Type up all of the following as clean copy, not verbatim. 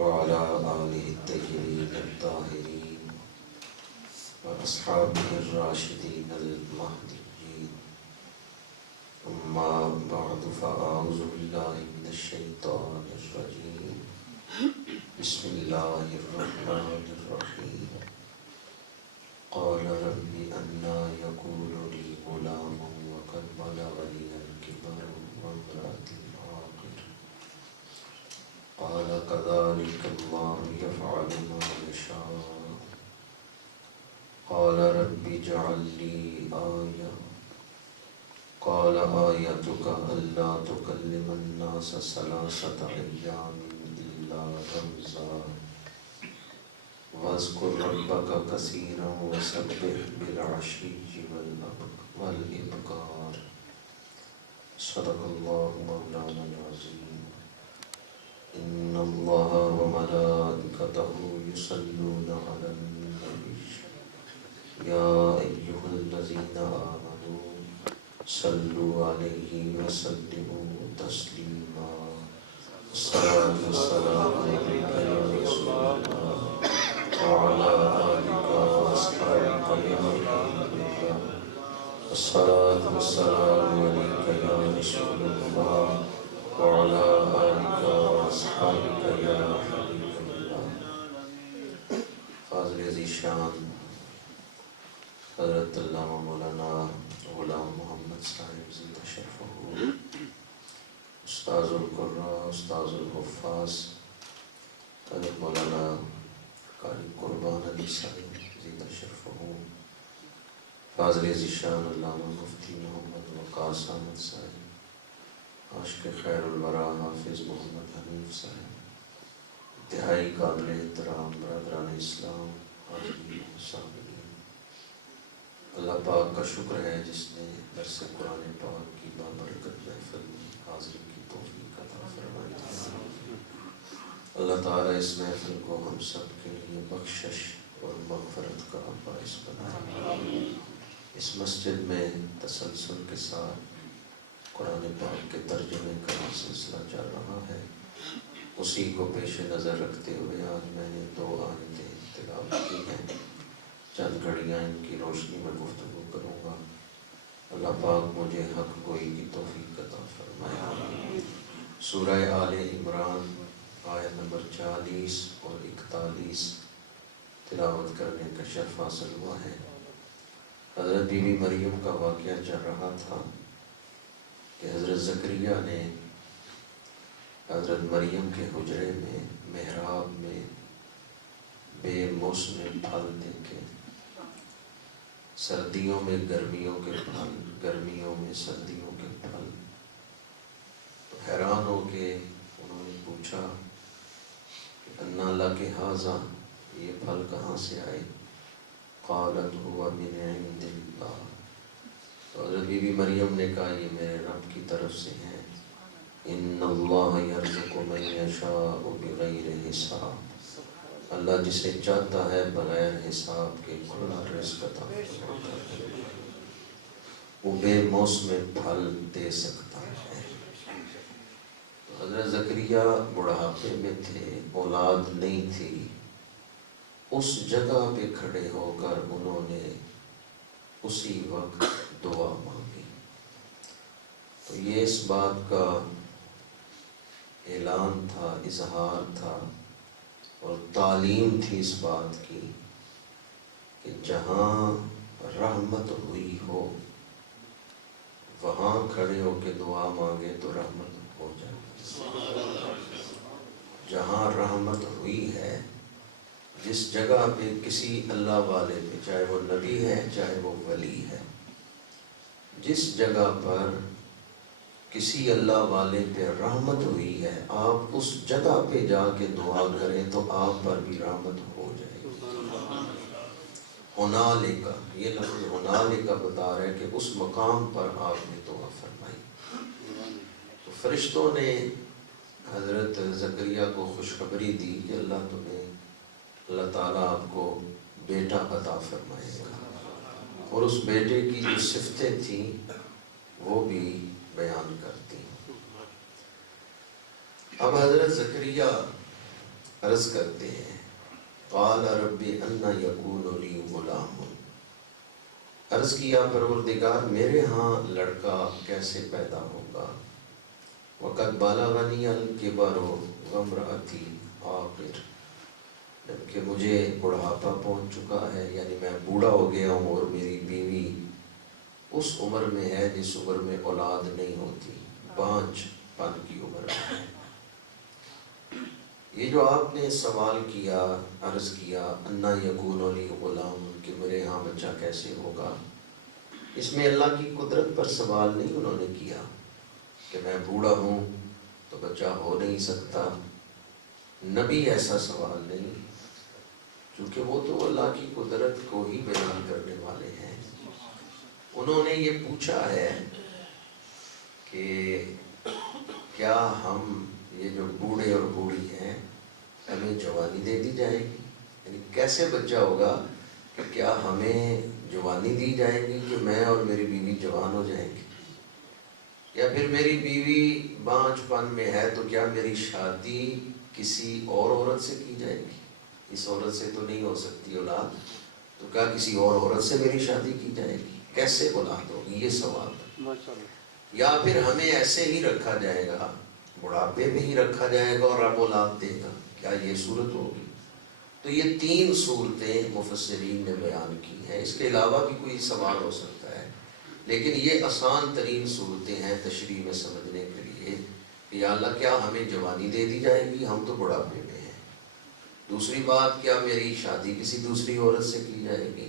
وعلى آله الطيبين الطاهرين وأصحابه الراشدين المهديين. أما بعد فأعوذ بالله من الشيطان الرجيم. بسم الله الرحمن الرحيم. قال رب أنى يكون لي غلام وقد بلغني الكبر وامرأتي عاقر. قال كذلك الله يفعل ما يشاء. قال رب اجعل لي آية. قال آيتك ألا تكلم الناس 3 أيام إلا رمزا واذكر ربك كثيرا وسبح بالعشي والإبكار. صدق الله مولانا العظيم. إن الله وملائكته يصلون على النبي يا أيها الذين آمنوا صلوا عليه وسلموا تسليما. الصلاة والسلام عليك يا رسول الله وعلى آلك وأصحابك يا حبيب الله. الصلاة والسلام عليك يا رسول الله وعلى آلك وأصحابك يا حبيب الله. فاضل عزیز شان حضرت علامہ مولانا غلام محمد صاحب زندہ شرفہ، استاذ القراء، استاذ الحفاظ حضرت مولانا قاری قربان علی صاحب زندہ شرفہ، فاضل عزیز شان علامہ مفتی محمد وقاص احمد صاحب، عاشق خیر الورا حافظ محمد حنیف صاحب، انتہائی قابل احترام برادران اسلام، حاضرین سامعین، اللہ پاک کا شکر ہے جس نے درس قرآن پاک کی بابرکت محفل میں حاضری کی توفیق عطا فرمائی. اللہ تعالیٰ اس محفل کو ہم سب کے لیے بخشش اور مغفرت کا باعث بنائے. اس مسجد میں تسلسل کے ساتھ قرآن پاک کے ترجمے کا سلسلہ چل رہا ہے. اسی کو پیش نظر رکھتے ہوئے آج میں نے 2 آیتیں تلاوت کی ہیں. چند گھڑیاں ان کی روشنی میں گفتگو کروں گا. اللہ پاک مجھے حق گوئی کی توفیق عطا فرمائے. سورہ آل عمران آیت نمبر 40 اور 41 تلاوت کرنے کا شرف حاصل ہوا ہے. حضرت بی بی مریم کا واقعہ چل رہا تھا کہ حضرت زکریا نے حضرت مریم کے حجرے میں محراب میں بے موسم پھل دیکھے. سردیوں میں گرمیوں کے پھل، گرمیوں میں سردیوں کے پھل. تو حیران ہو کے انہوں نے پوچھا کہ انا لک ھذا، یہ پھل کہاں سے آئے؟ قالت هو من عند اللہ. تو حضرت بی بی مریم نے کہا یہ میرے رب کی طرف سے ہیں. ان اللہ یرزق من یشاء بغیر حساب. اللہ جسے چاہتا ہے بغیر حساب کے کھلا رزق عطا فرماتا ہے. وہ بے موسم پھل دے سکتا ہے. تو حضرت زکریا بڑھاپے میں تھے، اولاد نہیں تھی. اس جگہ پہ کھڑے ہو کر انہوں نے اسی وقت دعا مانگی. تو یہ اس بات کا اعلان تھا، اظہار تھا اور تعلیم تھی اس بات کی کہ جہاں رحمت ہوئی ہو وہاں کھڑے ہو کے دعا مانگے تو رحمت ہو جائے. جہاں رحمت ہوئی ہے، جس جگہ پہ کسی اللہ والے پہ، چاہے وہ نبی ہے چاہے وہ ولی ہے، جس جگہ پر کسی اللہ والے پہ رحمت ہوئی ہے، آپ اس جگہ پہ جا کے دعا کریں تو آپ پر بھی رحمت ہو جائے گی. ہنالک، یہ لفظ ہنالک بتا رہے کہ اس مقام پر آپ نے دعا فرمائی. تو فرشتوں نے حضرت زکریا کو خوشخبری دی کہ اللہ تعالیٰ آپ کو بیٹا عطا فرمائے گا، اور اس بیٹے کی جو صفتیں تھیں وہ بھی بیان کرتی. اب حضرت زکریا عرض کرتے ہیں قال رب انا یکون لی غلام، عرض کیا پروردگار میرے ہاں لڑکا کیسے پیدا ہوگا، وقد بلغنی الکبر وامرأتی عاقر، جبکہ مجھے بڑھاپا پہنچ چکا ہے، یعنی میں بوڑھا ہو گیا ہوں اور میری بیوی اس عمر میں ہے جس عمر میں اولاد نہیں ہوتی، 5 پن کی عمر میں ہے۔ یہ جو آپ نے سوال کیا، عرض کیا انا یکون لی غلام، کہ میرے ہاں بچہ کیسے ہوگا، اس میں اللہ کی قدرت پر سوال نہیں انہوں نے کیا کہ میں بوڑھا ہوں تو بچہ ہو نہیں سکتا، نبی ایسا سوال نہیں، کیونکہ وہ تو اللہ کی قدرت کو ہی بیان کرنے والے ہیں۔ انہوں نے یہ پوچھا ہے کہ کیا ہم یہ جو بوڑھے اور بوڑھی ہیں ہمیں جوانی دے دی جائے گی، یعنی کیسے بچہ ہوگا کہ کیا ہمیں جوانی دی جائے گی کہ میں اور میری بیوی جوان ہو جائیں گے، یا پھر میری بیوی 5 پن میں ہے تو کیا میری شادی کسی اور عورت سے کی جائے گی، اس عورت سے تو نہیں ہو سکتی اولاد، تو کیا کسی اور عورت سے میری شادی کی جائے گی، کیسے اولاد ہوگی، یہ سوال تھا۔ یا پھر ہمیں ایسے ہی رکھا جائے گا، بڑھاپے میں ہی رکھا جائے گا اور رب اولاد دے گا، کیا یہ صورت ہوگی؟ تو یہ 3 صورتیں مفسرین نے بیان کی ہیں، اس کے علاوہ بھی کوئی سوال ہو سکتا ہے، لیکن یہ آسان ترین صورتیں ہیں تشریح میں سمجھنے کے لیے کہ یا اللہ کیا ہمیں جوانی دے دی جائے گی، ہم تو بڑھاپے میں ہیں، دوسری بات کیا میری شادی کسی دوسری عورت سے کی جائے گی،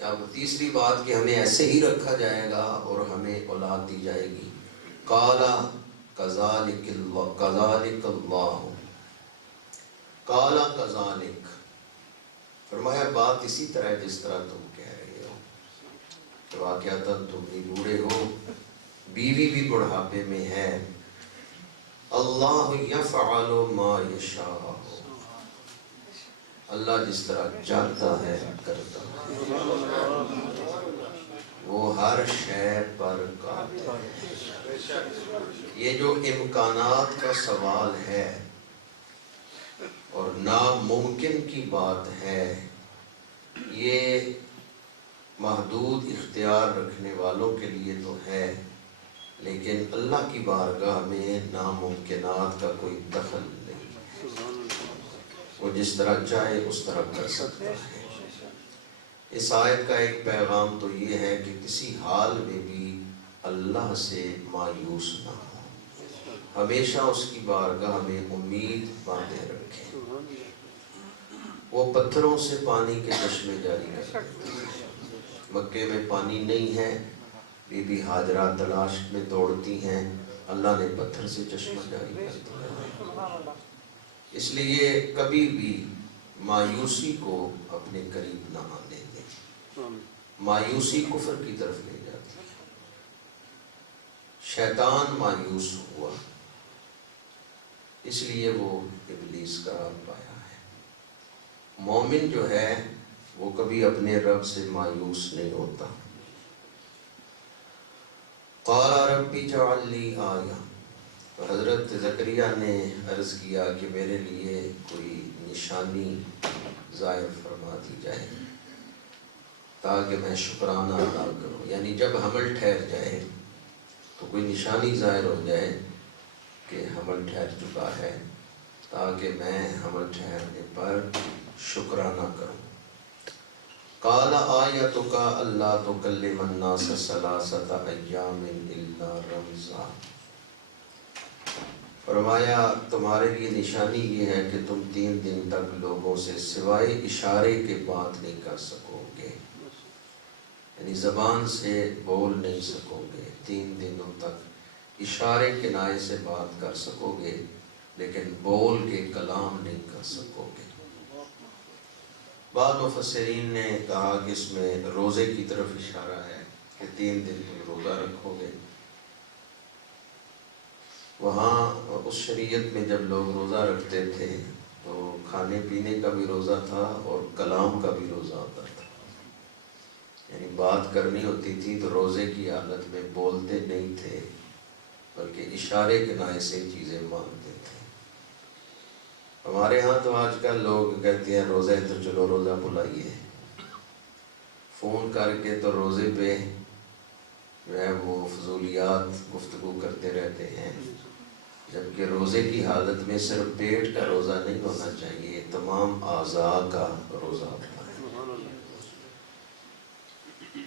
یا تیسری بات کہ ہمیں ایسے ہی رکھا جائے گا اور ہمیں اولاد دی جائے گی۔ قال کذالک اللہ، قال کذالک، فرمایا بات اسی طرح ہے جس طرح تم کہہ رہے ہو، کہ واقعتاً تم بھی بوڑھے ہو، بیوی بھی بڑھاپے میں ہے، اللہ یفعل ما یشاء، اللہ جس طرح چاہتا ہے کرتا ہے، وہ ہر شے پر قادر ہے۔ یہ جو امکانات کا سوال ہے اور ناممکن کی بات ہے، یہ محدود اختیار رکھنے والوں کے لیے تو ہے، لیکن اللہ کی بارگاہ میں ناممکنات کا کوئی دخل نہیں ہے، وہ جس طرح چاہے اس طرح کر سکتا ہے۔ اس آیت کا ایک پیغام تو یہ ہے کہ کسی حال میں بھی اللہ سے مایوس نہ ہو، ہمیشہ اس کی بارگاہ میں امید باندھے رکھیں۔ وہ پتھروں سے پانی کے چشمے جاری کر دیتے ہیں، مکے میں پانی نہیں ہے، بی بی ہاجرہ تلاش میں دوڑتی ہیں، اللہ نے پتھر سے چشمہ جاری کر دیا۔ اس لیے کبھی بھی مایوسی کو اپنے قریب نہ آنے دیں، مایوسی کفر کی طرف لے جاتی ہے۔ شیطان مایوس ہوا، اس لیے وہ ابلیس قرار پایا ہے۔ مومن جو ہے وہ کبھی اپنے رب سے مایوس نہیں ہوتا۔ قال رب اجعل لی آیہ، حضرت زکریا نے عرض کیا کہ میرے لیے کوئی نشانی ظاہر فرما دی جائے تاکہ میں شکرانہ ادا کروں، یعنی جب حمل ٹھہر جائے تو کوئی نشانی ظاہر ہو جائے کہ حمل ٹھہر چکا ہے، تاکہ میں حمل ٹھہرنے پر شکرانہ کروں۔ قال آیتک اللہ تکلم الناس ثلاثۃ ایام الا رمزا، فرمایا تمہارے لیے نشانی یہ ہے کہ تم 3 دن تک لوگوں سے سوائے اشارے کے بات نہیں کر سکو گے، یعنی زبان سے بول نہیں سکو گے، 3 دنوں تک اشارے کنائے سے بات کر سکو گے لیکن بول کے کلام نہیں کر سکو گے۔ بعض مفسرین نے کہا کہ اس میں روزے کی طرف اشارہ ہے کہ 3 دن تم روزہ رکھو گے۔ وہاں اس شریعت میں جب لوگ روزہ رکھتے تھے تو کھانے پینے کا بھی روزہ تھا اور کلام کا بھی روزہ ہوتا تھا، یعنی بات کرنی ہوتی تھی تو روزے کی حالت میں بولتے نہیں تھے بلکہ اشارے کنائے سے چیزیں مانگتے تھے۔ ہمارے ہاں تو آج کل لوگ کہتے ہیں روزہ ہے تو چلو روزہ بلائیے، فون کر کے تو روزے پہ جو ہے وہ فضولیات گفتگو کرتے رہتے ہیں، جبکہ روزے کی حالت میں صرف پیٹ کا روزہ نہیں ہونا چاہیے، تمام اعضاء کا روزہ ہوتا ہے۔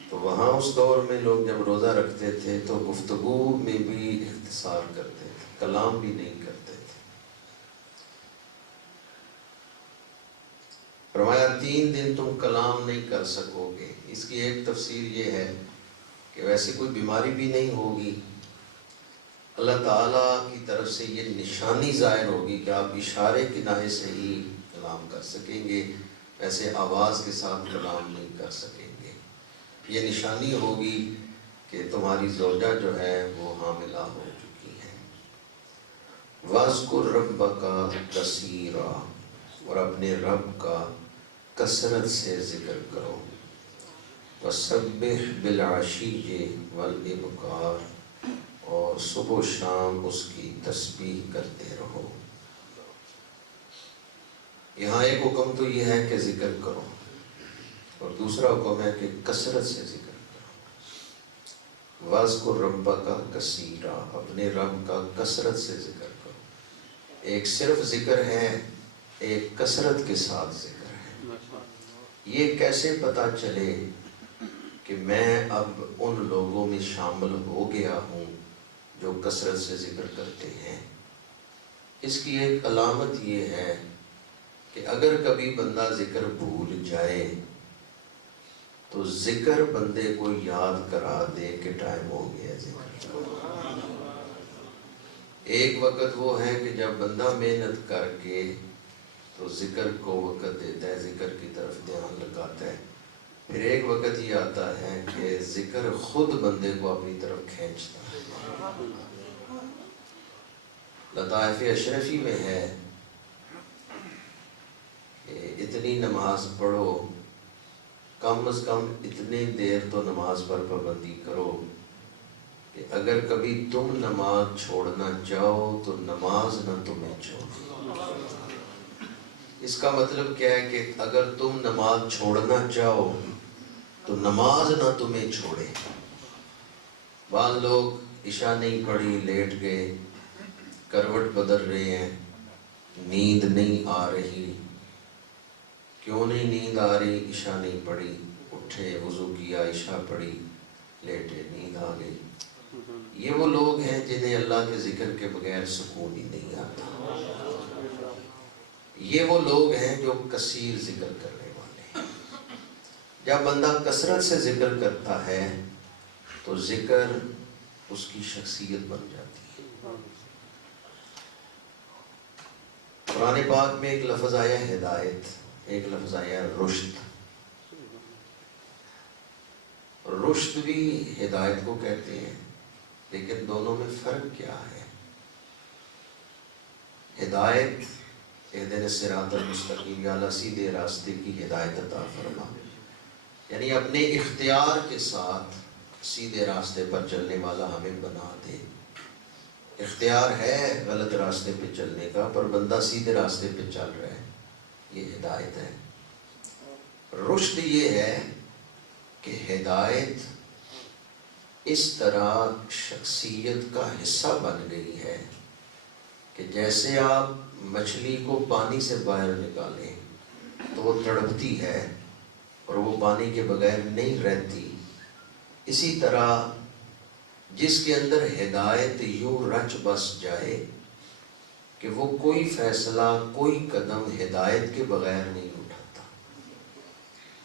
تو وہاں اس دور میں لوگ جب روزہ رکھتے تھے تو گفتگو میں بھی اختصار کرتے تھے، کلام بھی نہیں کرتے تھے۔ فرمایا 3 دن تم کلام نہیں کر سکو گے۔ اس کی ایک تفسیر یہ ہے کہ ویسے کوئی بیماری بھی نہیں ہوگی، اللہ تعالیٰ کی طرف سے یہ نشانی ظاہر ہوگی کہ آپ اشارے کنارے سے ہی کلام کر سکیں گے، ویسے آواز کے ساتھ کلام نہیں کر سکیں گے۔ یہ نشانی ہوگی کہ تمہاری زوجہ جو ہے وہ حاملہ ہو چکی ہے۔ وَاذْكُرْ رَبَّكَ كَثِيرًا، اور اپنے رب کا کثرت سے ذکر کرو۔ وَسَبِّحْ بِالْعَشِيِّ وَالْإِبْكَارِ، اور صبح و شام اس کی تسبیح کرتے رہو۔ یہاں ایک حکم تو یہ ہے کہ ذکر کرو، اور دوسرا حکم ہے کہ کثرت سے ذکر کرو۔ وَاذْكُرْ رَبَّكَ كَثِيرًا، اپنے رب کا کثرت سے ذکر کرو۔ ایک صرف ذکر ہے، ایک کثرت کے ساتھ ذکر ہے۔ یہ کیسے پتہ چلے کہ میں اب ان لوگوں میں شامل ہو گیا ہوں جو کثرت سے ذکر کرتے ہیں؟ اس کی ایک علامت یہ ہے کہ اگر کبھی بندہ ذکر بھول جائے تو ذکر بندے کو یاد کرا دے کہ ٹائم ہو گیا ذکر۔ ایک وقت وہ ہے کہ جب بندہ محنت کر کے تو ذکر کو وقت دیتا ہے، ذکر کی طرف دھیان لگاتا ہے۔ پھر ایک وقت یہ آتا ہے کہ ذکر خود بندے کو اپنی طرف کھینچتا ہے۔ لطائف اشرفی میں ہے کہ اتنی نماز پڑھو، کم از کم اتنی دیر تو نماز پر پابندی کرو کہ اگر کبھی تم نماز چھوڑنا چاہو تو نماز نہ تمہیں چھوڑے۔ اس کا مطلب کیا ہے کہ اگر تم نماز چھوڑنا چاہو تو نماز نہ تمہیں چھوڑے۔ بعض لوگ عشاء نہیں پڑھی، لیٹ گئے، کروٹ بدل رہے ہیں، نیند نہیں آ رہی۔ کیوں نہیں نیند آ رہی؟ عشاء نہیں پڑھی، اٹھے، وضو کیا، عشاء پڑھی، لیٹے، نیند آ گئی۔ یہ وہ لوگ ہیں جنہیں اللہ کے ذکر کے بغیر سکون ہی نہیں آتا۔ یہ وہ لوگ ہیں جو کثیر ذکر کرنے والے ہیں۔ جب بندہ کثرت سے ذکر کرتا ہے تو ذکر اس کی شخصیت بن جاتی ہے۔ قرآن پاک میں ایک لفظ آیا ہدایت، ایک لفظ آیا رشد۔ رشد بھی ہدایت کو کہتے ہیں، لیکن دونوں میں فرق کیا ہے؟ ہدایت اہدنا الصراط المستقیم، یا اللہ سیدھے راستے کی ہدایت عطا فرما، یعنی اپنے اختیار کے ساتھ سیدھے راستے پر چلنے والا ہمیں بنا دے۔ اختیار ہے غلط راستے پہ چلنے کا، پر بندہ سیدھے راستے پہ چل رہا ہے، یہ ہدایت ہے۔ رشد یہ ہے کہ ہدایت اس طرح شخصیت کا حصہ بن گئی ہے کہ جیسے آپ مچھلی کو پانی سے باہر نکالیں تو وہ تڑپتی ہے اور وہ پانی کے بغیر نہیں رہتی، اسی طرح جس کے اندر ہدایت یوں رچ بس جائے کہ وہ کوئی فیصلہ، کوئی قدم ہدایت کے بغیر نہیں اٹھاتا،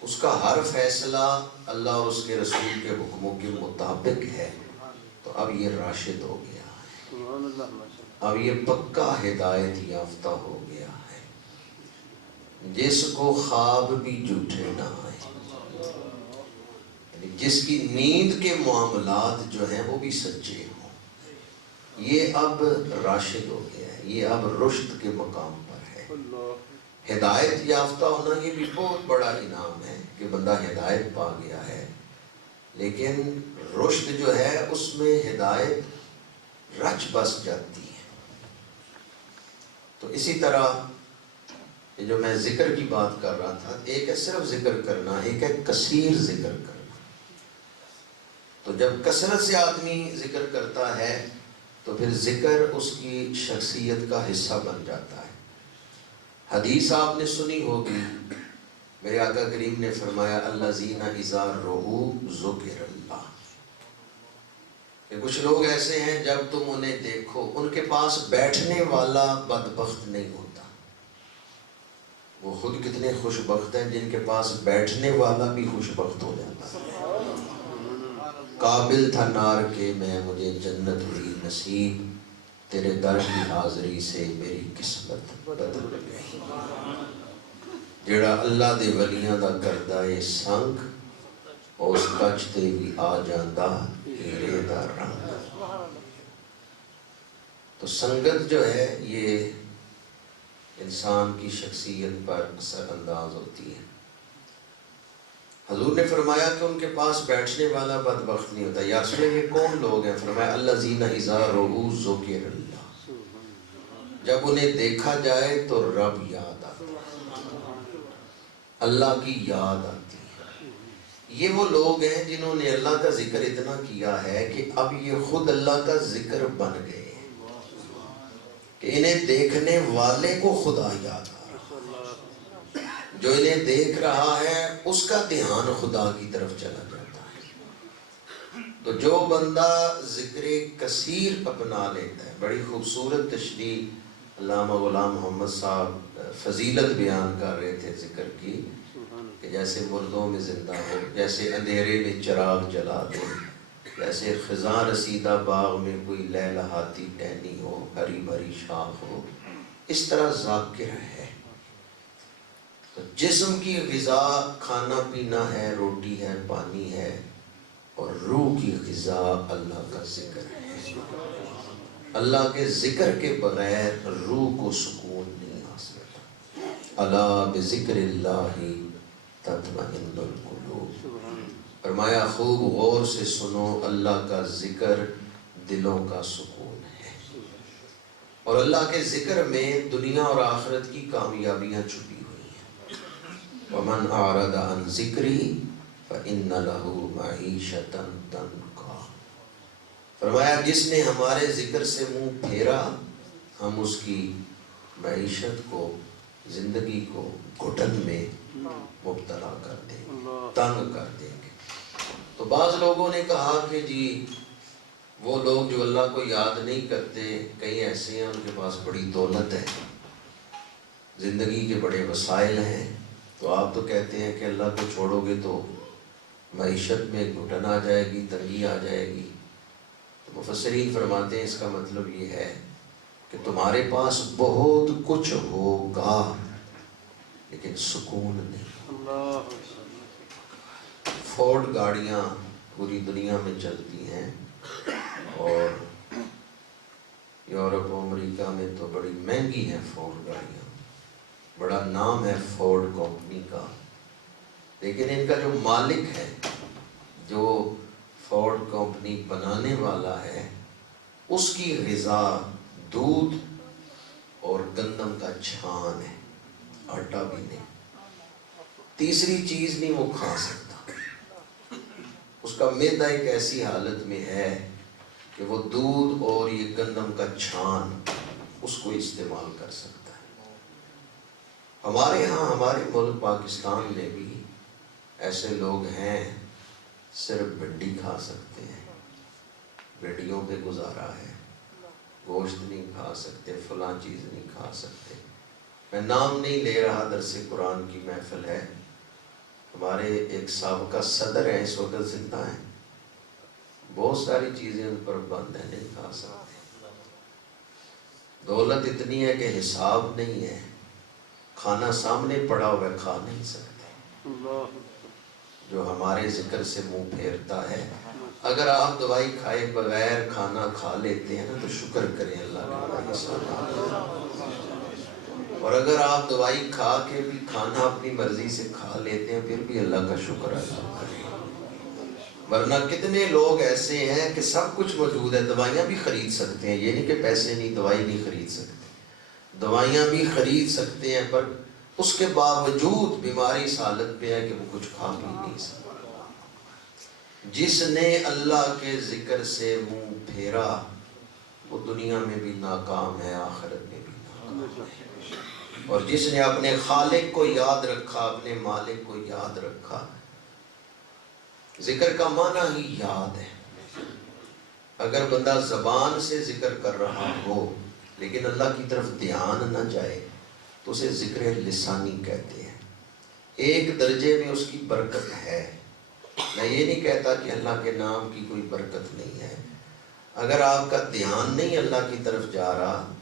اس کا ہر فیصلہ اللہ اور اس کے رسول کے حکموں کے مطابق ہے، تو اب یہ راشد ہو گیا ہے، اب یہ پکا ہدایت یافتہ ہو گیا ہے، جس کو خواب بھی جھوٹے نہ آئے، یعنی جس کی نیند کے معاملات جو ہیں وہ بھی سچے ہوں، یہ اب راشد ہو گیا ہے، یہ اب رشد کے مقام پر ہے۔ ہدایت یافتہ ہونا یہ بھی بہت بڑا انعام ہے کہ بندہ ہدایت پا گیا ہے، لیکن رشد جو ہے اس میں ہدایت رچ بس جاتی ہے۔ تو اسی طرح یہ جو میں ذکر کی بات کر رہا تھا، ایک ہے صرف ذکر کرنا، ایک ہے کثیر ذکر کرنا۔ تو جب کثرت سے آدمی ذکر کرتا ہے تو پھر ذکر اس کی شخصیت کا حصہ بن جاتا ہے۔ حدیث آپ نے سنی ہوگی، میرے آقا کریم نے فرمایا الذین اذا رؤوا ذکر اللہ، کہ کچھ لوگ ایسے ہیں جب تم انہیں دیکھو ان کے پاس بیٹھنے والا بدبخت نہیں ہوتا۔ وہ خود کتنے خوش بخت ہیں جن کے پاس بیٹھنے والا بھی خوش بخت ہو جاتا ہے۔ قابل تھا نار کے میں، مجھے جنت ہوئی نصیب، تیرے در کی حاضری سے میری قسمت بدل گئی۔ جڑا اللہ دے ولیاں دا کردہ اے سنگ، اس کچ تے بھی آ جاندہ ہیرے دا رنگ۔ تو سنگت جو ہے یہ انسان کی شخصیت پر اثر انداز ہوتی ہے۔ حضور نے فرمایا کہ ان کے پاس بیٹھنے والا بدبخت نہیں ہوتا۔ یا رسول اللہ یہ کون لوگ ہیں؟ فرمایا الذین اذا رؤوا ذکر اللہ، جب انہیں دیکھا جائے تو رب یاد آتا ہے، اللہ کی یاد آتی ہے۔ یہ وہ لوگ ہیں جنہوں نے اللہ کا ذکر اتنا کیا ہے کہ اب یہ خود اللہ کا ذکر بن گئے ہیں، کہ انہیں دیکھنے والے کو خدا یاد آ رہا ہے، جو انہیں دیکھ رہا ہے اس کا دھیان خدا کی طرف چلا جاتا ہے۔ تو جو بندہ ذکر کثیر اپنا لیتا ہے، بڑی خوبصورت تشریح علامہ غلام محمد صاحب فضیلت بیان کر رہے تھے ذکر کی، کہ جیسے مردوں میں زندہ ہو، جیسے اندھیرے میں چراغ جلا دے، جیسے خزاں رسیدہ باغ میں کوئی لہلہاتی ٹہنی ہو، ہری بھری شاخ ہو، اس طرح ذاکر ہے۔ تو جسم کی غذا کھانا پینا ہے، روٹی ہے، پانی ہے، اور روح کی غذا اللہ کا ذکر ہے۔ اللہ کے ذکر کے بغیر روح کو سکون نہیں آ سکتا۔ الا بذکر اللہ تطمئن القلوب، فرمایا خوب غور سے سنو، اللہ کا ذکر دلوں کا سکون ہے۔ اور اللہ کے ذکر میں دنیا اور آخرت کی کامیابیاں چھپی ہوئی ہیں۔ وَمَنْ أَعْرَضَ عَنْ ذِكْرِي فَإِنَّ لَهُ مَعِيشَةً ضَنْكًا، فرمایا جس نے ہمارے ذکر سے منہ پھیرا، ہم اس کی معیشت کو، زندگی کو گھٹن میں مبتلا کر دیں گے، تنگ کر دیں گے۔ تو بعض لوگوں نے کہا کہ جی وہ لوگ جو اللہ کو یاد نہیں کرتے، کئی ایسے ہیں ان کے پاس بڑی دولت ہے، زندگی کے بڑے وسائل ہیں، تو آپ تو کہتے ہیں کہ اللہ کو چھوڑو گے تو معیشت میں گھٹن آ جائے گی، تنگی آ جائے گی۔ تو مفسرین فرماتے ہیں اس کا مطلب یہ ہے کہ تمہارے پاس بہت کچھ ہوگا لیکن سکون نہیں۔ فورڈ گاڑیاں پوری دنیا میں چلتی ہیں، اور یورپ و امریکہ میں تو بڑی مہنگی ہیں فورڈ گاڑیاں، بڑا نام ہے فورڈ کمپنی کا، لیکن ان کا جو مالک ہے، جو فورڈ کمپنی بنانے والا ہے، اس کی غذا دودھ اور گندم کا چھان ہے، آٹا بھی نہیں، تیسری چیز نہیں وہ کھا سکتا۔ اس کا معدہ ایک ایسی حالت میں ہے کہ وہ دودھ اور یہ گندم کا چھان اس کو استعمال کر سکتا ہے۔ ہمارے ہاں، ہمارے ملک پاکستان میں بھی ایسے لوگ ہیں، صرف بھنڈی کھا سکتے ہیں، بھنڈیوں پہ گزارا ہے، گوشت نہیں کھا سکتے، فلاں چیز نہیں کھا سکتے۔ میں نام نہیں لے رہا، درس قرآن کی محفل ہے، ہمارے ایک سابقہ صدر ہیں، اس وقت زندہ ہیں، بہت ساری چیزیں ان پر بند ہیں، نہیں کھا سکتے۔ دولت اتنی ہے کہ حساب نہیں ہے، کھانا سامنے پڑا ہوا ہے، کھا نہیں سکتے۔ جو ہمارے ذکر سے منہ پھیرتا ہے، اگر آپ دوائی کھائے بغیر کھانا کھا لیتے ہیں نا تو شکر کریں اللہ کا، اور اگر آپ دوائی کھا کے بھی کھانا اپنی مرضی سے کھا لیتے ہیں پھر بھی اللہ کا شکر ادا کریں۔ ورنہ کتنے لوگ ایسے ہیں کہ سب کچھ موجود ہے، دوائیاں بھی خرید سکتے ہیں، یہ نہیں کہ پیسے نہیں، دوائی نہیں خرید سکتے، دوائیاں بھی خرید سکتے ہیں، پر اس کے باوجود بیماری اس حالت پہ ہے کہ وہ کچھ کھا بھی نہیں سکتا۔ جس نے اللہ کے ذکر سے منہ پھیرا وہ دنیا میں بھی ناکام ہے، آخرت میں بھی ناکام ہے۔ اور جس نے اپنے خالق کو یاد رکھا، اپنے مالک کو یاد رکھا، ذکر کا معنی ہی یاد ہے۔ اگر بندہ زبان سے ذکر کر رہا ہو لیکن اللہ کی طرف دھیان نہ جائے تو اسے ذکر لسانی کہتے ہیں۔ ایک درجے میں اس کی برکت ہے، میں یہ نہیں کہتا کہ اللہ کے نام کی کوئی برکت نہیں ہے۔ اگر آپ کا دھیان نہیں اللہ کی طرف جا رہا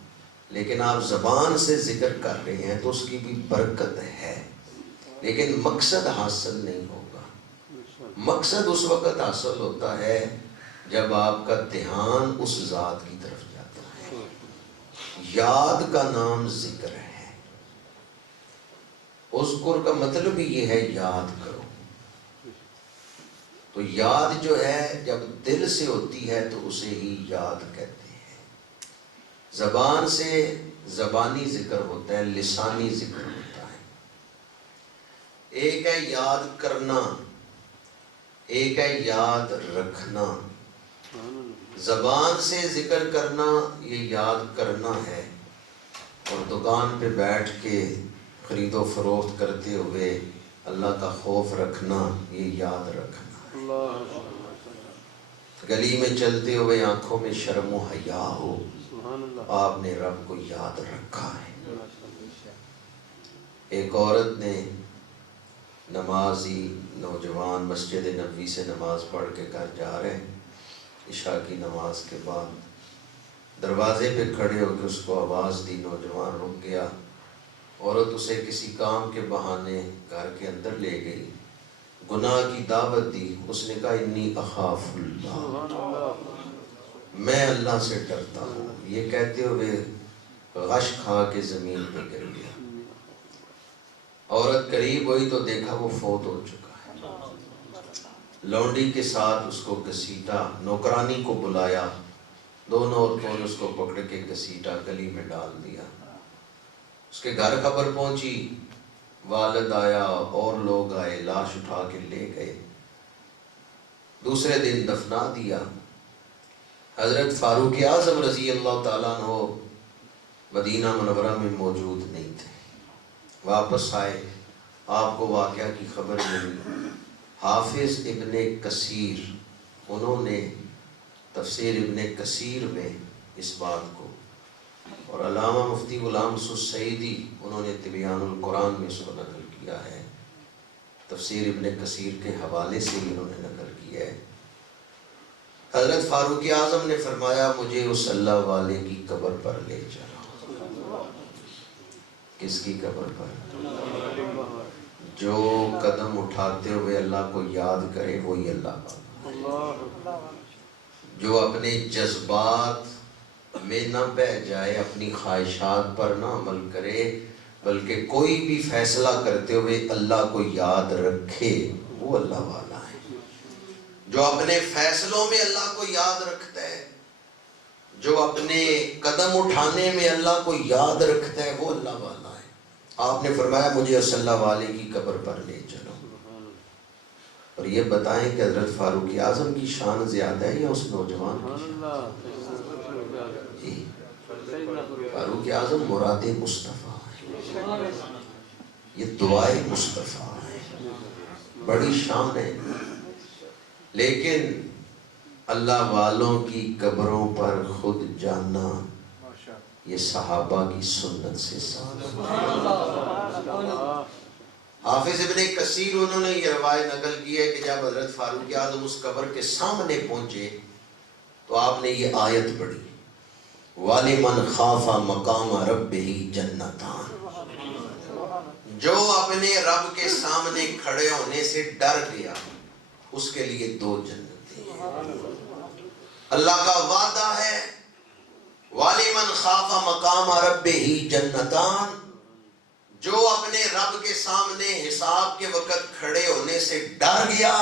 لیکن آپ زبان سے ذکر کر رہے ہیں تو اس کی بھی برکت ہے، لیکن مقصد حاصل نہیں ہوگا۔ مقصد اس وقت حاصل ہوتا ہے جب آپ کا دھیان اس ذات کی طرف جاتا ہے۔ یاد کا نام ذکر ہے۔ اذکر کا مطلب ہی یہ ہے یاد کرو۔ تو یاد جو ہے جب دل سے ہوتی ہے تو اسے ہی یاد کہتے ہیں۔ زبان سے زبانی ذکر ہوتا ہے، لسانی ذکر ہوتا ہے۔ ایک ہے یاد کرنا، ایک ہے یاد رکھنا۔ زبان سے ذکر کرنا یہ یاد کرنا ہے، اور دکان پہ بیٹھ کے خرید و فروخت کرتے ہوئے اللہ کا خوف رکھنا یہ یاد رکھنا۔ گلی میں چلتے ہوئے آنکھوں میں شرم و حیا ہو، آپ نے رب کو یاد رکھا ہے۔ ایک عورت نے نمازی نوجوان مسجد نبوی سے نماز پڑھ کے گھر جا رہے، عشاء کی نماز کے بعد دروازے پہ کھڑے ہو کے اس کو آواز دی، نوجوان رک گیا۔ عورت اسے کسی کام کے بہانے گھر کے اندر لے گئی، گناہ کی دعوت دی۔ اس نے کہا انی اخاف اللہ، میں اللہ سے ڈرتا ہوں۔ یہ کہتے ہوئے غش کھا کے زمین پہ گر گیا۔ عورت قریب ہوئی تو دیکھا وہ فوت ہو چکا ہے۔ لونڈی کے ساتھ اس کو گھسیٹا، نوکرانی کو بلایا، دونوں عورتوں نے اس کو پکڑ کے گھسیٹا، گلی میں ڈال دیا۔ اس کے گھر خبر پہنچی، والد آیا اور لوگ آئے، لاش اٹھا کے لے گئے۔ دوسرے دن دفنا دیا۔ حضرت فاروق اعظم رضی اللہ تعالیٰ عنہ مدینہ منورہ میں موجود نہیں تھے، واپس آئے، آپ کو واقعہ کی خبر ملی۔ حافظ ابن کثیر، انہوں نے تفسیر ابن کثیر میں اس بات کو، اور علامہ مفتی غلام رسول سعیدی انہوں نے تبیان القرآن میں اس کو نقل کیا ہے، تفسیر ابن کثیر کے حوالے سے ہی انہوں نے نقل کیا ہے۔ حضرت فاروق اعظم نے فرمایا مجھے اس اللہ والے کی قبر پر لے چلو۔ کس کی قبر پر؟ جو قدم اٹھاتے ہوئے اللہ کو یاد کرے وہی اللہ والا، جو اپنے جذبات میں نہ بہ جائے، اپنی خواہشات پر نہ عمل کرے، بلکہ کوئی بھی فیصلہ کرتے ہوئے اللہ کو یاد رکھے، وہ اللہ والا ہے۔ جو اپنے فیصلوں میں اللہ کو یاد رکھتا ہے، جو اپنے قدم اٹھانے میں اللہ کو یاد رکھتا ہے، وہ اللہ والا ہے۔ آپ نے فرمایا مجھے اس اللہ والے کی قبر پر لے چلو، اور یہ بتائیں کہ حضرت فاروق اعظم کی شان زیادہ ہے یا اس نوجوان کی شان؟ جی، فاروق اعظم مراد مصطفیٰ ہے، یہ دعائے مصطفیٰ ہے، بڑی شان ہے۔ لیکن اللہ والوں کی قبروں پر خود جانا یہ صحابہ کی سنت سے ثابت ہے۔ حافظ ابن کثیر انہوں نے یہ روایت نقل کی ہے کہ جب حضرت فاروق اعظم اس قبر کے سامنے پہنچے تو آپ نے یہ آیت پڑھی، وَلِمَنْ خَافَ مَقَامَ رَبِّهِ جَنَّتَانِ، جو اپنے رب کے سامنے کھڑے ہونے سے ڈر گیا اس کے لیے 2 جنتیں ہیں۔ اللہ کا وعدہ ہے وَلِمَنْ خَافَ مَقَامَ رَبِّهِ جَنَّتَانِ، جو اپنے رب کے سامنے حساب کے وقت کھڑے ہونے سے ڈر گیا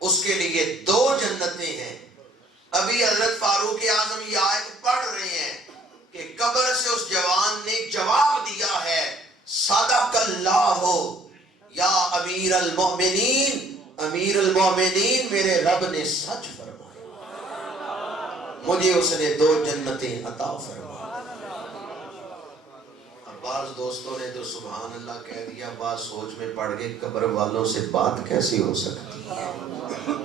اس کے لیے 2 جنتیں ہیں۔ ابھی حضرت فاروق اعظم یہ آیت پڑھ رہے ہیں کہ قبر سے اس جوان نے جواب دیا ہے، صدق یا امیر المومنین، امیر المومنین میرے رب نے سچ فرمایا، مجھے اس نے 2 جنتیں عطا فرمائی۔ بعض دوستوں نے تو سبحان اللہ کہہ دیا، بعض سوچ میں پڑ گئے قبر والوں سے بات کیسی ہو سکتی ہے؟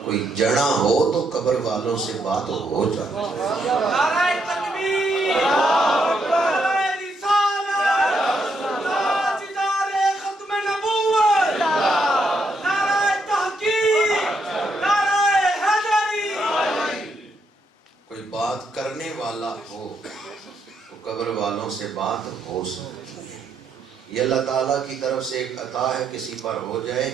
کوئی جڑا ہو تو قبر والوں سے بات ہو جاتی ہے۔ نعرہ تکبیر، نعرہ رسالت، تاجدار ختم نبوت، نعرہ تحقیق، نعرہ حیدری۔ کوئی بات کرنے والا ہو تو قبر والوں سے بات ہو سکتی ہے۔ یہ اللہ تعالیٰ کی طرف سے ایک عطا ہے، کسی پر ہو جائے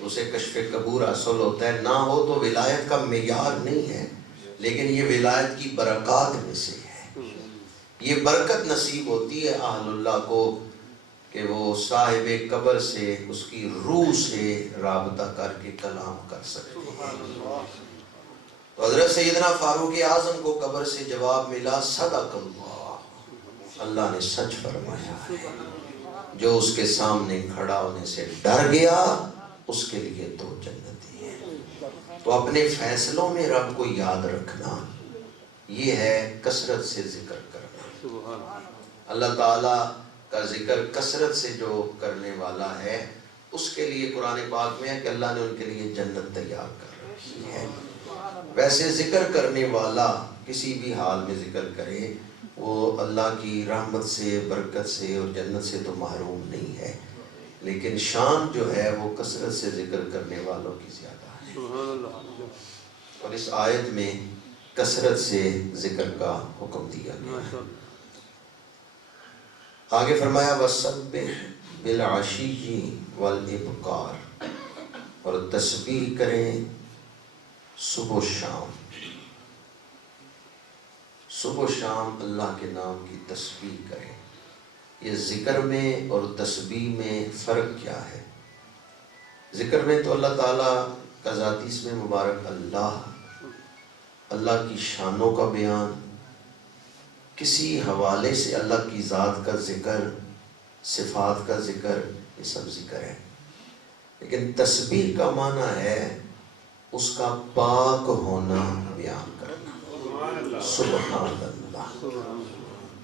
اسے کشف قبور حاصل ہوتا ہے، نہ ہو تو ولایت کا معیار نہیں ہے، لیکن یہ ولایت کی برکات میں سے ہے۔ یہ برکت نصیب ہوتی ہے اہل اللہ کو کہ وہ صاحب قبر سے، اس کی روح سے رابطہ کر کے کلام کر سکتے ہیں۔ تو حضرت سیدنا فاروق اعظم کو قبر سے جواب ملا، صدق اللہ، اللہ نے سچ فرمایا ہے، جو اس کے سامنے کھڑا ہونے سے ڈر گیا اس کے لیے 2 جنتیں ہیں۔ تو اپنے فیصلوں میں رب کو یاد رکھنا، یہ ہے کثرت سے ذکر کرنا۔ اللہ تعالیٰ کا ذکر کثرت سے جو کرنے والا ہے اس کے لیے قرآن پاک میں ہے کہ اللہ نے ان کے لیے جنت تیار کر رکھی ہے۔ ویسے ذکر کرنے والا کسی بھی حال میں ذکر کرے وہ اللہ کی رحمت سے، برکت سے اور جنت سے تو محروم نہیں ہے، لیکن شان جو ہے وہ کثرت سے ذکر کرنے والوں کی زیادہ ہے۔ اور اس آیت میں کثرت سے ذکر کا حکم دیا گیا ہے۔ آگے فرمایا وَسَبِّحْ بِالْعَشِيِّ وَالْإِبْكَارِ، اور تسبیح کریں صبح و شام۔ صبح و شام اللہ کے نام کی تسبیح کریں۔ یہ ذکر میں اور تسبیح میں فرق کیا ہے؟ ذکر میں تو اللہ تعالیٰ کا ذاتی اسم مبارک اللہ، اللہ کی شانوں کا بیان، کسی حوالے سے اللہ کی ذات کا ذکر، صفات کا ذکر، یہ سب ذکر ہے۔ لیکن تسبیح کا معنی ہے اس کا پاک ہونا بیان کرنا۔ سبحان اللہ،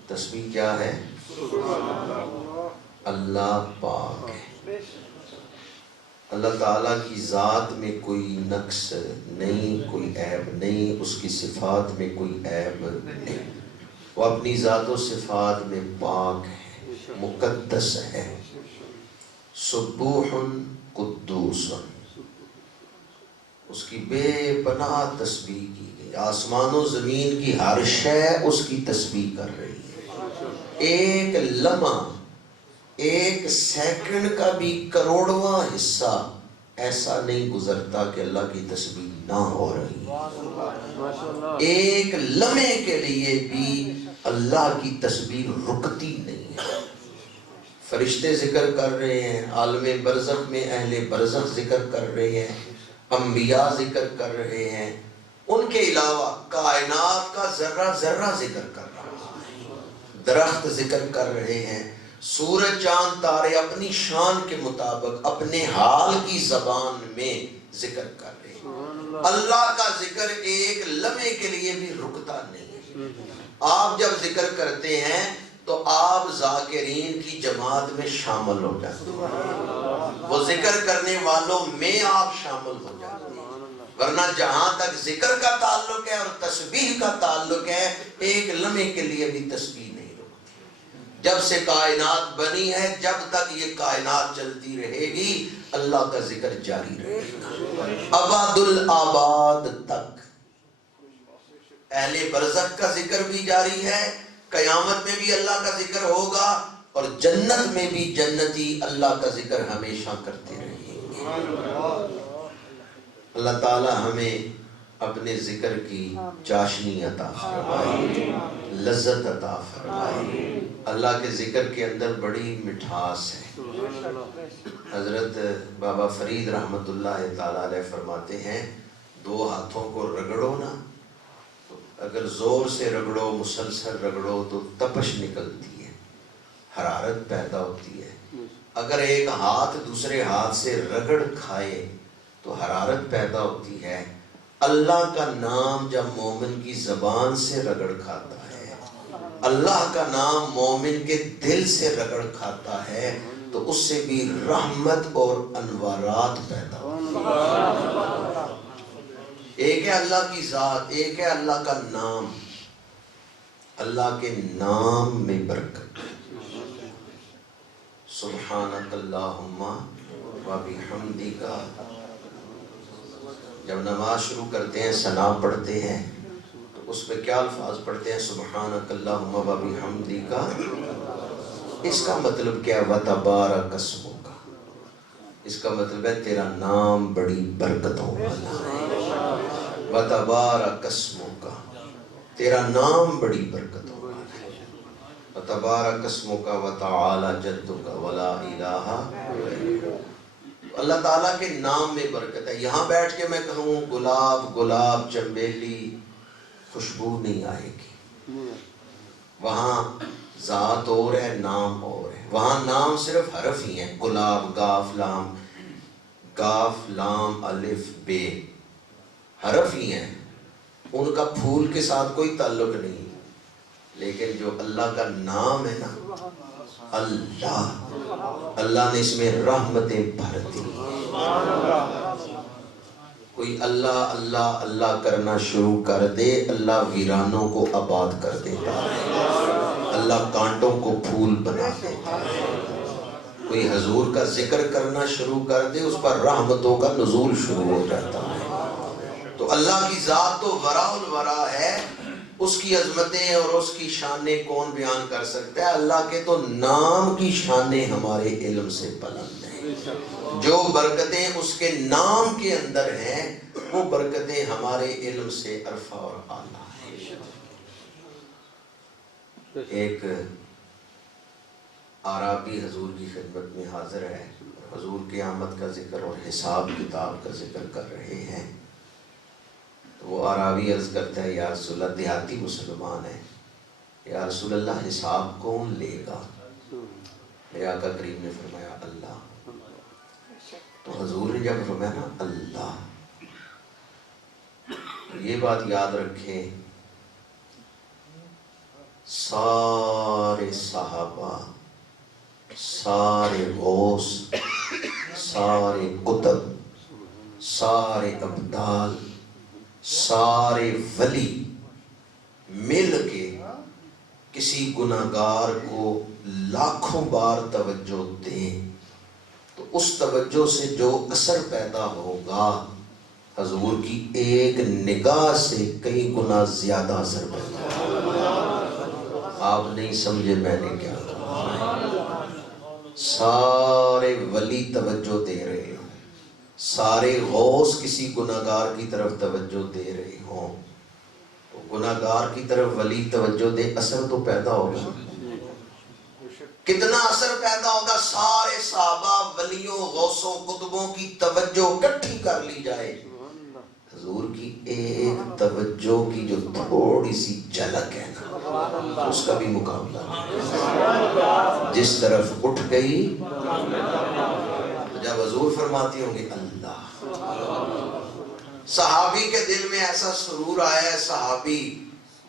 تسبیح کیا ہے؟ اللہ پاک ہے، اللہ تعالیٰ کی ذات میں کوئی نقص نہیں، کوئی عیب نہیں، اس کی صفات میں کوئی عیب نہیں، وہ اپنی ذات و صفات میں پاک ہے، مقدس ہے۔ سبوح قدوس، اس کی بے پناہ تسبیح کی گئی، آسمان و زمین کی ہر شے اس کی تسبیح کر رہی ہے۔ ایک لمحہ، ایک سیکنڈ کا بھی کروڑواں حصہ ایسا نہیں گزرتا کہ اللہ کی تسبیح نہ ہو رہی ہے۔ ایک لمحے کے لیے بھی اللہ کی تسبیح رکتی نہیں ہے۔ فرشتے ذکر کر رہے ہیں، عالم برزخ میں اہل برزخ ذکر کر رہے ہیں، انبیاء ذکر کر رہے ہیں، ان کے علاوہ کائنات کا ذرہ ذرہ ذکر کر رہا ہے، درخت ذکر کر رہے ہیں، سورج چاند تارے اپنی شان کے مطابق اپنے حال کی زبان میں ذکر کر رہے ہیں۔ اللہ کا ذکر ایک لمحے کے لیے بھی رکتا نہیں ہے۔ آپ جب ذکر کرتے ہیں تو آپ ذاکرین کی جماعت میں شامل ہو جاتے ہیں، وہ ذکر کرنے والوں میں آپ شامل ہو جاتے ہیں، ورنہ جہاں تک ذکر کا تعلق ہے اور تسبیح کا تعلق ہے ایک لمحے کے لیے بھی تسبیح نہیں رکتی۔ جب سے کائنات بنی ہے جب تک یہ کائنات چلتی رہے گی اللہ کا ذکر جاری رہے گا، ابد الآباد تک۔ اہل برزخ کا ذکر بھی جاری ہے، قیامت میں بھی اللہ کا ذکر ہوگا، اور جنت میں بھی جنتی اللہ کا ذکر ہمیشہ کرتے رہیں گے۔ اللہ تعالی ہمیں اپنے ذکر کی چاشنی عطا فرمائے، لذت عطا فرمائے۔ اللہ کے ذکر کے اندر بڑی مٹھاس ہے۔ حضرت بابا فرید رحمت اللہ تعالی علیہ فرماتے ہیں 2 ہاتھوں کو رگڑو نا، اگر زور سے رگڑو، مسلسل رگڑو تو تپش نکلتی ہے، حرارت پیدا ہوتی ہے. اگر ایک ہاتھ دوسرے ہاتھ سے رگڑ کھائے تو حرارت پیدا ہوتی ہے. اللہ کا نام جب مومن کی زبان سے رگڑ کھاتا ہے، اللہ کا نام مومن کے دل سے رگڑ کھاتا ہے تو اس سے بھی رحمت اور انوارات پیدا ہوتی ہیں. ایک ہے اللہ کی ذات، ایک ہے اللہ کا نام. اللہ کے نام میں برکت. سبحانک اللہم و بحمدک. جب نماز شروع کرتے ہیں ثنا پڑھتے ہیں تو اس میں کیا الفاظ پڑھتے ہیں؟ سبحانک اللہم و بحمدک. اس کا مطلب کیا ہے؟ وتبارک اسمک. اس کا مطلب ہے تیرا نام بڑی برکتوں والا ہے. وتبارک اسمک، تیرا نام بڑی برکتوں والا ہے. وتبارک اسمک وتعالی جدک ولا الہ. اللہ تعالیٰ کے نام میں برکت ہے. یہاں بیٹھ کے میں کہوں گلاب گلاب چنبیلی، خوشبو نہیں آئے گی. وہاں ذات اور ہے، نام اور ہے. وہاں نام صرف حرف ہی ہیں. گلاب گاف لام، گاف لام الف بے، حرف ہی ہیں. ان کا پھول کے ساتھ کوئی تعلق نہیں. لیکن جو اللہ کا نام ہے نا، اللہ، اللہ نے اس میں رحمتیں بھر دی. کوئی اللہ اللہ اللہ کرنا شروع کر دے، اللہ ویرانوں کو آباد کر دیتا ہے. اللہ کانٹوں کو پھول بنا دیتا ہے. کوئی حضور کا ذکر کرنا شروع کر دے، اس پر رحمتوں کا نزول شروع ہو جاتا ہے. تو اللہ کی ذات تو ورا الورا ہے. اس کی عظمتیں اور اس کی شانیں کون بیان کر سکتا ہے؟ اللہ کے تو نام کی شانیں ہمارے علم سے بلند ہیں. جو برکتیں اس کے نام کے اندر ہیں وہ برکتیں ہمارے علم سے ارفع اور اعلیٰ ہیں. ایک اعرابی حضور کی خدمت میں حاضر ہے. حضور قیامت کا ذکر اور حساب کتاب کا ذکر کر رہے ہیں. تو وہ اعرابی عرض کرتا ہے، یا رسول اللہ، دیہاتی مسلمان ہے، یا رسول اللہ حساب کون لے گا؟ میرے آقا کریم نے فرمایا اللہ. تو حضور نے جب فرمایا نا اللہ، تو یہ بات یاد رکھیں، سارے صحابہ، سارے غوث، سارے قطب، سارے ابدال، سارے ولی مل کے کسی گناہگار کو لاکھوں بار توجہ دیں تو اس توجہ سے جو اثر پیدا ہوگا حضور کی ایک نگاہ سے کئی گنا زیادہ اثر پیدا ہوگا. آپ نہیں سمجھے میں نے کیا کہا. سارے ولی توجہ دے رہے ہیں، سارے غوث کسی گناہگار کی طرف توجہ دے رہے ہوں تو گناہگار کی طرف ولی توجہ دے، اثر تو پیدا ہوگا. کتنا اثر پیدا ہوگا؟ سارے صحابہ، ولیوں، غوثوں، قطبوں کی توجہ اکٹھی کر لی جائے، حضور کی ایک توجہ کی جو تھوڑی سی جھلک ہے نا، اس کا بھی مقابلہ نہیں. جس طرف اٹھ گئی، جب حضور فرماتی ہوں گے اللہ، صحابی کے دل میں ایسا سرور آیا ہے، صحابی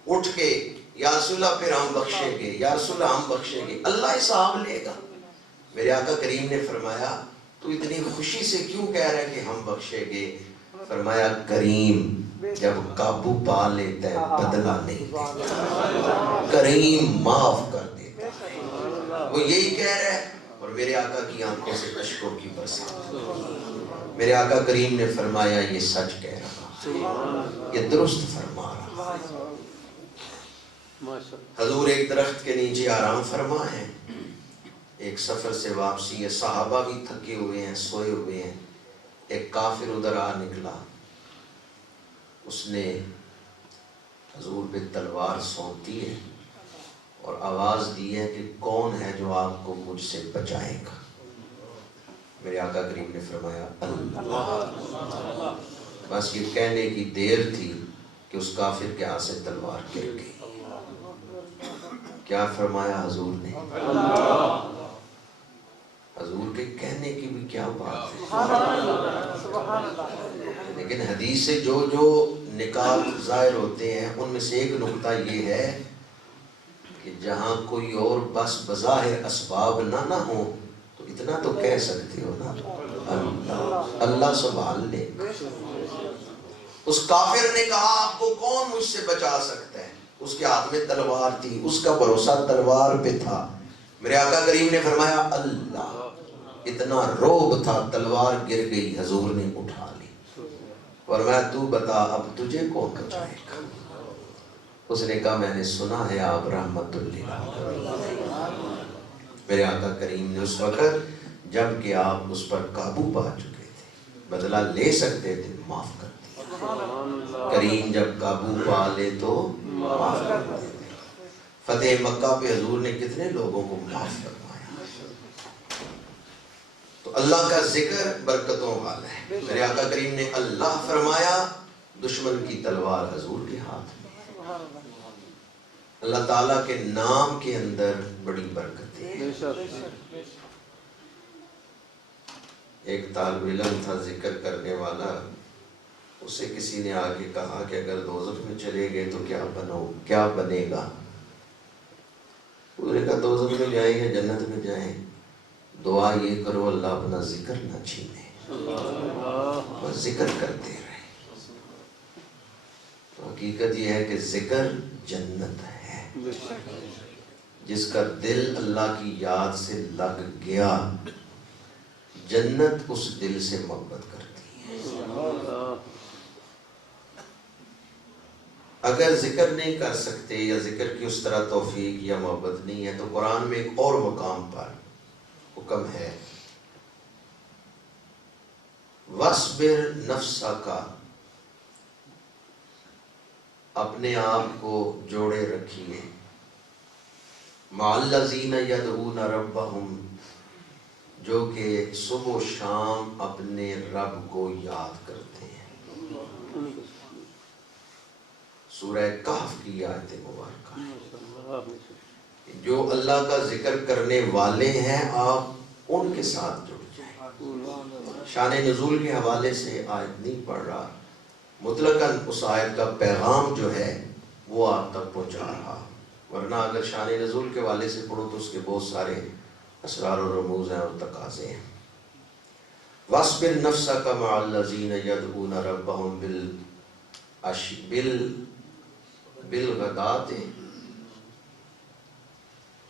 اٹھ کے یا رسول اللہ پھر ہم بخشیں گے، یا رسول اللہ ہم بخشیں گے، اللہ حساب لے گا. میرے آقا کریم نے فرمایا تو اتنی خوشی سے کیوں کہہ رہے کہ ہم بخشیں گے؟ فرمایا کریم جب قابو پا لیتا ہے بدلہ نہیں دیتا، کریم معاف کر دیتا ہے. وہ یہی کہہ رہے ہیں اور میرے آقا کی آنکھوں سے اشکوں کی برسات. میرے آقا کریم نے فرمایا یہ سچ کہہ رہا، یہ درست فرما رہا. حضور ایک درخت کے نیچے آرام فرما ہے، ایک سفر سے واپسی ہے، صحابہ بھی تھکے ہوئے ہیں، سوئے ہوئے ہیں. ایک کافر ادھر آ نکلا، اس نے حضور پہ تلوار سونتی ہے اور آواز دی ہے کہ کون ہے جو آپ کو مجھ سے بچائے گا؟ میرے آقا کریم نے فرمایا اللہ. بس یہ کہنے کی دیر تھی کہ اس کافر کے ہاتھ سے تلوار گر گئی. کیا فرمایا حضور نے؟ حضور کے کہنے کی بھی کیا بات ہے، لیکن حدیث سے جو نکات ظاہر ہوتے ہیں ان میں سے ایک نقطہ یہ ہے کہ جہاں کوئی اور بس بظاہر اسباب نہ ہو تو اتنا تو کہہ سکتے ہو نا، اللہ سنبھال لے۔ اس کافر نے کہا آپ کو کون مجھ سے بچا سکتا ہے؟ اس کے ہاتھ میں تلوار تھی، اس کا بھروسہ تلوار پہ تھا۔ میرے آقا کریم نے فرمایا اللہ، اتنا روب تھا، تلوار گر گئی، حضور نے اٹھا لی۔ فرمایا تو بتا اب تجھے کون بچائے گا؟ اس نے کہا میں نے سنا ہے آپ رحمت للعالمین۔ میرے آقا کریم نے اس وقت جب کہ آپ اس پر قابو پا چکے تھے، بدلہ لے سکتے تھے، معاف کر دیا۔ کریم جب قابو پا لے تو معاف کر دیتے۔ فتح مکہ پہ حضور نے کتنے لوگوں کو معاف فرمایا۔ تو اللہ کا ذکر برکتوں والا ہے۔ میرے آقا کریم نے اللہ فرمایا، دشمن کی تلوار حضور کے ہاتھ میں۔ اللہ تعالیٰ کے نام کے اندر بڑی برکتیں ہیں۔ ایک طالب علم تھا ذکر کرنے والا، اسے کسی نے آگے کہا کہ اگر دوزخ میں چلے گئے تو کیا بنے گا؟ انہوں نے کہا دوزخ میں جائیں یا جنت میں جائیں، دعا یہ کرو اللہ اپنا ذکر نہ چھینے، بس ذکر کرتے رہے۔ تو حقیقت یہ ہے کہ ذکر جنت ہے۔ جس کا دل اللہ کی یاد سے لگ گیا، جنت اس دل سے محبت کرتی ہے۔ اگر ذکر نہیں کر سکتے یا ذکر کی اس طرح توفیق یا محبت نہیں ہے تو قرآن میں ایک اور مقام پر حکم ہے، وَاصْبِرْ نَفْسَكَ، اپنے آپ کو جوڑے رکھیے، مَعَ الَّذِينَ يَدْعُونَ رَبَّهُمْ، جو کہ صبح و شام اپنے رب کو یاد کرتے ہیں۔ سورہ کہف کی آیت مبارکہ، جو اللہ کا ذکر کرنے والے ہیں آپ ان کے ساتھ جڑ جائیں۔ شان نزول کے حوالے سے آیت نہیں پڑھ رہا، مطلقاً اس آیت کا پیغام جو ہے وہ آپ تک پہنچا رہا، ورنہ اگر شان نزول کے حوالے سے پڑھو تو اس کے بہت سارے اسرار و رموز ہیں اور تقاضے ہیں۔ وَاصْبِرْ نَفْسَكَ مَعَ الَّذِينَ يَدْعُونَ رَبَّهُمْ بِالْغَدَاةِ،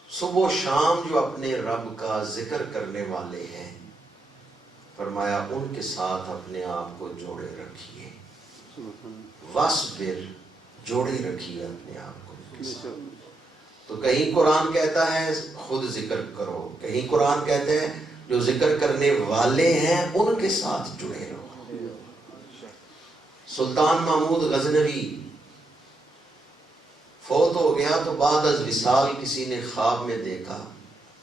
صبح و شام جو اپنے رب کا ذکر کرنے والے ہیں، فرمایا ان کے ساتھ اپنے آپ کو جوڑے رکھیے۔ وَاصْبِرْ، جوڑے رکھیے اپنے آپ کو۔ تو کہیں قرآن کہتا ہے خود ذکر کرو، کہیں قرآن کہتے ہیں جو ذکر کرنے والے ہیں ان کے ساتھ جڑے رہو۔ سلطان محمود غزنوی فوت ہو گیا تو بعد از وصال کسی نے خواب میں دیکھا،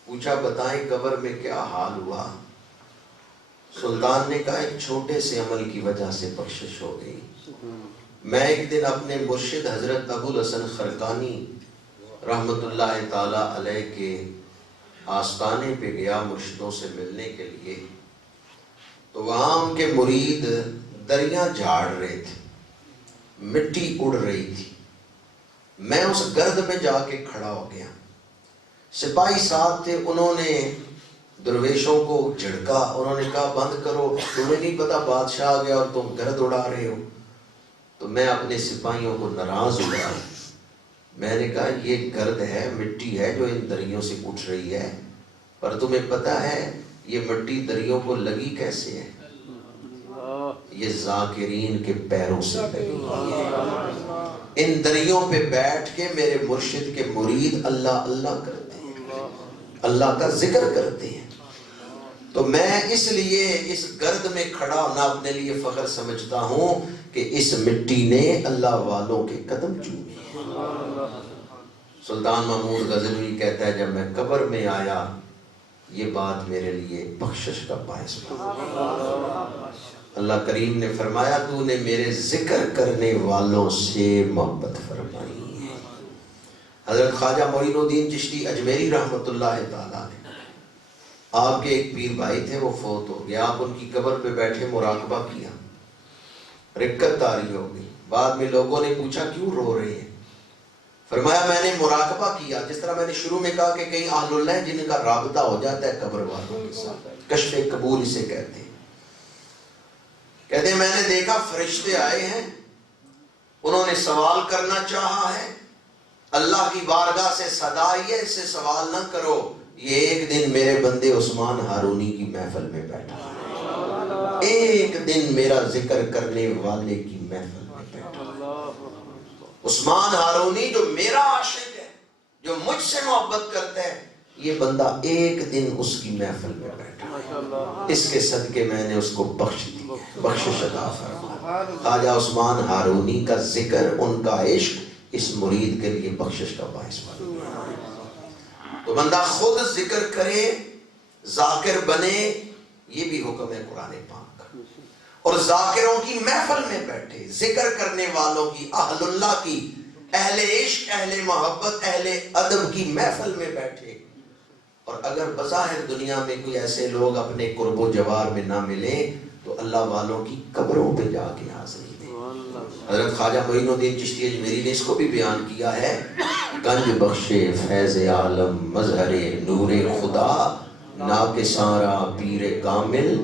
پوچھا بتائیں قبر میں کیا حال ہوا؟ سلطان نے کہا ایک چھوٹے سے عمل کی وجہ سے بخشش ہو گئی۔ میں ایک دن اپنے مرشد حضرت ابو الحسن خرقانی رحمت اللہ تعالی علیہ کے آستانے پہ گیا مرشدوں سے ملنے کے لیے، تو وہاں ان کے مرید دریاں جھاڑ رہے تھے، مٹی اڑ رہی تھی۔ میں اس گرد میں جا کے کھڑا ہو گیا، سپاہی ساتھ تھے، انہوں نے درویشوں کو جھڑکا، انہوں نے کہا بند کرو، تمہیں نہیں پتا بادشاہ آ گیا اور تم گرد اڑا رہے ہو۔ تو میں اپنے سپاہیوں کو ناراض ہوا، میں نے کہا یہ گرد ہے، مٹی ہے جو ان دریوں سے اٹھ رہی ہے، پر تمہیں پتا ہے یہ مٹی دریوں کو لگی کیسے ہے؟ یہ ذاکرین کے پیروں سے لگی ہے۔ ان دریوں پہ بیٹھ کے میرے مرشد کے مرید اللہ اللہ کرتے ہیں، اللہ کا ذکر کرتے ہیں۔ تو میں اس لیے اس گرد میں کھڑا ہونا اپنے لیے فخر سمجھتا ہوں کہ اس مٹی نے اللہ والوں کے قدم چومے ہیں۔ سلطان محمود غزنوی کہتا ہے جب میں قبر میں آیا یہ بات میرے لیے بخشش کا باعث بنا۔ اللہ کریم نے فرمایا تو نے میرے ذکر کرنے والوں سے محبت فرمائی ہے۔ حضرت خواجہ معین الدین چشتی اجمیری رحمۃ اللہ تعالیٰ نے، آپ کے ایک پیر بھائی تھے، وہ فوت ہو گیا، آپ ان کی قبر پہ بیٹھے مراقبہ کیا، رکت طاری ہو گئی۔ بعد میں لوگوں نے پوچھا کیوں رو رہے ہیں؟ فرمایا میں نے مراقبہ کیا، جس طرح میں نے شروع میں کہا کہ کئی اہل اللہ جن کا رابطہ ہو جاتا ہے قبر والوں کے ساتھ، کشف قبول اسے کہتے ہیں۔ کہتے ہیں میں نے دیکھا فرشتے آئے ہیں، انہوں نے سوال کرنا چاہا ہے، اللہ کی بارگاہ سے صدا آئی ہے اس سے سوال نہ کرو، یہ ایک دن میرے بندے عثمان ہارونی کی محفل میں بیٹھا، ایک دن میرا ذکر کرنے والے کی محفل میں بیٹھا۔ عثمان ہارونی جو میرا عاشق ہے، جو مجھ سے محبت کرتا ہے، یہ بندہ ایک دن اس کی محفل میں بیٹھا، اس کے صدقے میں نے اس کو بخش دی، بخشش عطا فرما۔ خواجہ عثمان ہارونی کا ذکر، ان کا عشق اس مرید کے لیے بخشش کا باعث بن گیا۔ تو بندہ خود ذکر کرے، ذاکر بنے، یہ بھی حکم ہے قرآن پاک کا، اور ذاکروں کی محفل میں بیٹھے، ذکر کرنے والوں کی، اہل اللہ کی، اہل عشق، اہل محبت، اہل ادب کی محفل میں بیٹھے۔ اور اگر بظاہر دنیا میں کوئی ایسے لوگ اپنے قرب و جوار میں نہ ملیں تو اللہ والوں کی قبروں پہ جا کے حاضری دیں۔ حضرت خواجہ معین الدین چشتی اجمیری نے اس کو بھی بیان کیا ہے، گنج بخشے فیض عالم مظہر نور خدا، ناکساں را پیر کامل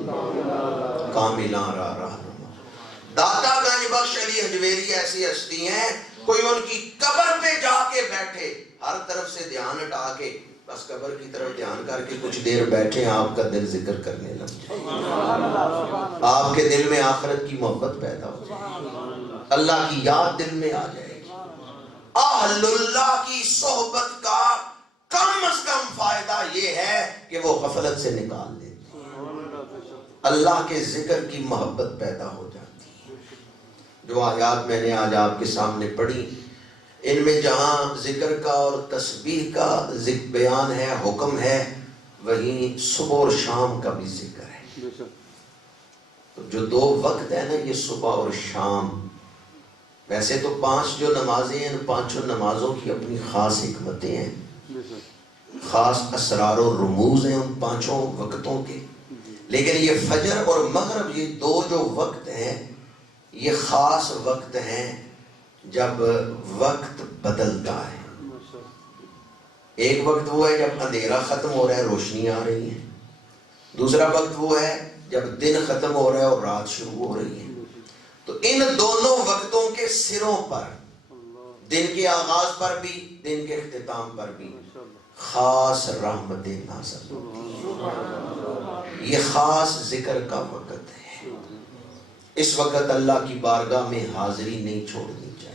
کاملاں را رہنما۔ داتا گنج بخش علی اجمیری ایسی ہستی ہیں، کوئی ان کی قبر پہ جا کے بیٹھے، ہر طرف سے دھیان ہٹا کے بس قبر کی طرف دھیان کر کے کچھ دیر بیٹھے، آپ کا دل ذکر کرنے لگ جائے، آپ کے دل میں آخرت کی محبت پیدا ہو جائے، اللہ کی یاد دل میں آ جائے گی۔ اہل اللہ کی صحبت کا کم از کم فائدہ یہ ہے کہ وہ غفلت سے نکال دیتے ہیں، اللہ کے ذکر کی محبت پیدا ہو جاتی ہے۔ جو آیات میں نے آج آپ کے سامنے پڑھی، ان میں جہاں ذکر کا اور تسبیح کا بیان ہے، حکم ہے، وہیں صبح اور شام کا بھی ذکر ہے۔ تو جو دو وقت ہے نا، یہ صبح اور شام، ویسے تو 5 جو نمازیں ہیں، ان 5 نمازوں کی اپنی خاص حکمتیں ہیں، خاص اسرار و رموز ہیں ان 5 وقتوں کے، لیکن یہ فجر اور مغرب، یہ 2 جو وقت ہیں، یہ خاص وقت ہیں جب وقت بدلتا ہے۔ ایک وقت وہ ہے جب اندھیرا ختم ہو رہا ہے، روشنی آ رہی ہے۔ دوسرا وقت وہ ہے جب دن ختم ہو رہا ہے اور رات شروع ہو رہی ہے۔ تو ان دونوں وقتوں کے سروں پر، دن کے آغاز پر بھی، دن کے اختتام پر بھی خاص رحمتیں نازل ہوتی ہیں۔ یہ خاص ذکر کا وقت ہے، اس وقت اللہ کی بارگاہ میں حاضری نہیں چھوڑنی چاہیے۔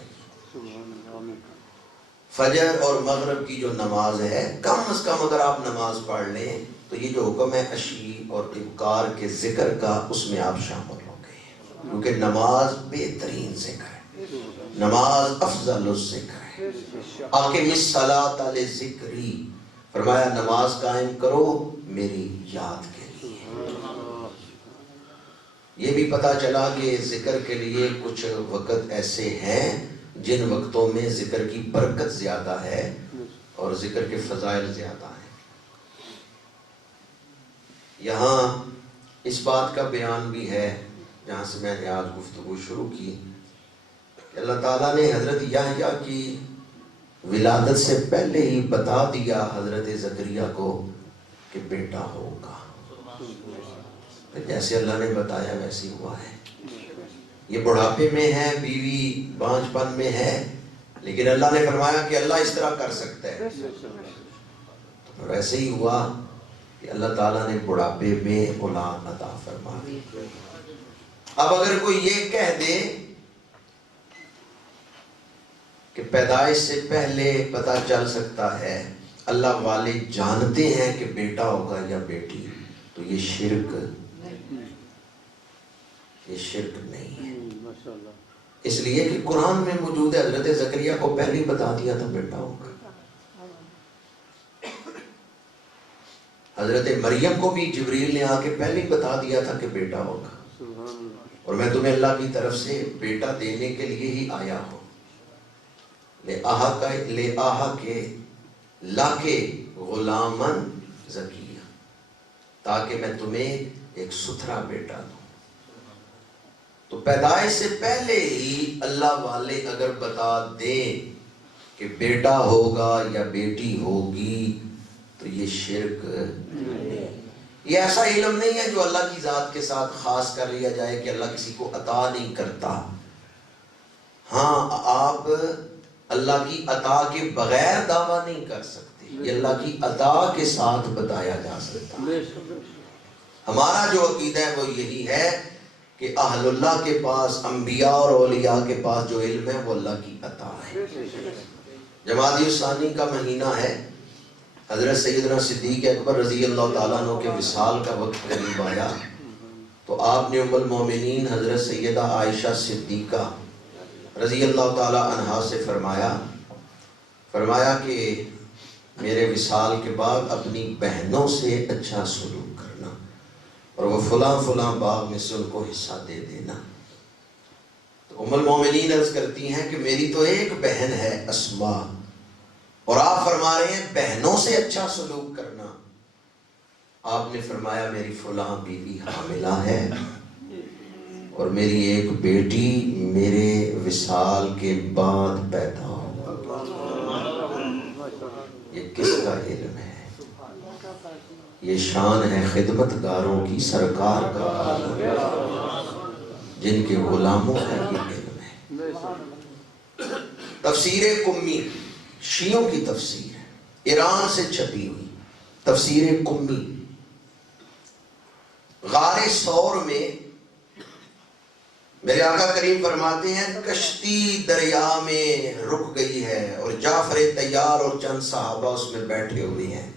فجر اور مغرب کی جو نماز ہے، کم از کم اگر آپ نماز پڑھ لیں تو یہ جو حکم ہے عشی اور ابکار کے ذکر کا، اس میں آپ شامل ہو گئے ہیں، کیونکہ نماز بہترین ذکر ہے، نماز افضل الذکر ہے۔ اقم الصلاۃ لذکری، فرمایا نماز قائم کرو میری یاد کے لیے۔ یہ بھی پتا چلا کہ ذکر کے لیے کچھ وقت ایسے ہیں جن وقتوں میں ذکر کی برکت زیادہ ہے اور ذکر کے فضائل زیادہ ہیں۔ یہاں اس بات کا بیان بھی ہے، جہاں سے میں نے آج گفتگو شروع کی، کہ اللہ تعالیٰ نے حضرت یحییٰ کی ولادت سے پہلے ہی بتا دیا حضرت زکریا کو کہ بیٹا ہوگا۔ جیسے اللہ نے بتایا ویسے ہوا ہے۔ یہ بڑھاپے میں ہے، بیوی بانجھ پن میں ہے، لیکن اللہ نے فرمایا کہ اللہ اس طرح کر سکتا ہے، تو ویسے ہی ہوا کہ اللہ تعالیٰ نے بڑھاپے میں اولاد عطا فرما دی۔ اب اگر کوئی یہ کہہ دے کہ پیدائش سے پہلے پتہ چل سکتا ہے، اللہ والے جانتے ہیں کہ بیٹا ہوگا یا بیٹی، تو یہ شرک نہیں ہے۔ اس لیے کہ قرآن میں موجود ہے، حضرت زکریا کو پہلے ہی بتا دیا تھا بیٹا ہوگا۔ حضرت مریم کو بھی جبریل نے آ کے پہلے ہی بتا دیا تھا کہ بیٹا ہوگا، اور میں تمہیں اللہ کی طرف سے بیٹا دینے کے لیے ہی آیا ہوں۔ لے آہا کے لا کے غلامن زکیہ، تاکہ میں تمہیں ایک ستھرا بیٹا دوں۔ تو پیدائش سے پہلے ہی اللہ والے اگر بتا دیں کہ بیٹا ہوگا یا بیٹی ہوگی تو یہ شرک، یہ ایسا علم نہیں ہے جو اللہ کی ذات کے ساتھ خاص کر لیا جائے کہ اللہ کسی کو عطا نہیں کرتا۔ ہاں، آپ اللہ کی عطا کے بغیر دعویٰ نہیں کر سکتے، یہ اللہ کی عطا کے ساتھ بتایا جا سکتا ہے۔ ہمارا جو عقیدہ ہے وہ یہی ہے کہ اہل اللہ کے پاس، انبیاء اور اولیاء کے پاس جو علم ہے وہ اللہ کی عطا ہے۔ جمادی الثانی کا مہینہ ہے، حضرت سیدنا صدیق اکبر رضی اللہ تعالیٰ عنہ کے وصال کا وقت قریب آیا، تو آپ نے ام المومنین حضرت سیدہ عائشہ صدیقہ رضی اللہ تعالیٰ عنہا سے فرمایا کہ میرے وصال کے بعد اپنی بہنوں سے اچھا سلوک کرنا، اور وہ فلاں فلاں باغ میں سے ان کو حصہ دے دینا۔ تو ام المومنین عرض کرتی ہیں کہ میری تو ایک بہن ہے اسماء، اور آپ فرما رہے ہیں بہنوں سے اچھا سلوک کرنا۔ آپ نے فرمایا میری فلاں بیوی حاملہ ہے، اور میری ایک بیٹی میرے وصال کے بعد پیدا ہوگا۔ یہ کس کا علم ہے؟ یہ شان ہے خدمت گاروں کی، سرکار کا، جن کے غلاموں کا یہ علم ہے۔ تفسیر قمی شیعوں کی تفسیر ہے، ایران سے چھپی ہوئی تفسیر قمی۔ غار ثور میں میرے آقا کریم فرماتے ہیں کشتی دریا میں رک گئی ہے اور جعفر طیار اور چند صحابہ اس میں بیٹھے ہوئے ہیں۔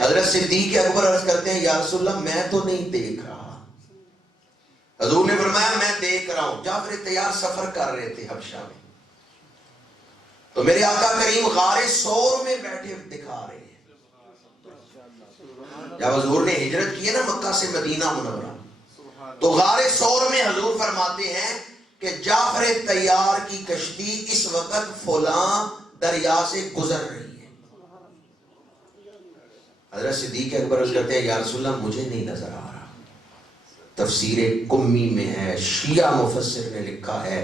حضرت صدیق اکبر عرض کرتے ہیں یا رسول اللہ میں تو نہیں دیکھ رہا۔ حضور نے فرمایا میں دیکھ رہا ہوں۔ جعفر طیار سفر کر رہے تھے حبشہ میں، تو میرے آقا کریم غار ثور میں بیٹھے دکھا رہے ہیں۔ جب حضور نے ہجرت کی ہے نا مکہ سے مدینہ منورہ، تو غار ثور میں حضور فرماتے ہیں کہ جعفر طیار کی کشتی اس وقت فلاں دریا سے گزر رہی ہے۔ حضرت صدیق اکبر عرض کرتے ہیں یا رسول اللہ مجھے نہیں نظر آ رہا۔ تفسیر قمی میں ہے، شیعہ مفسر نے لکھا ہے،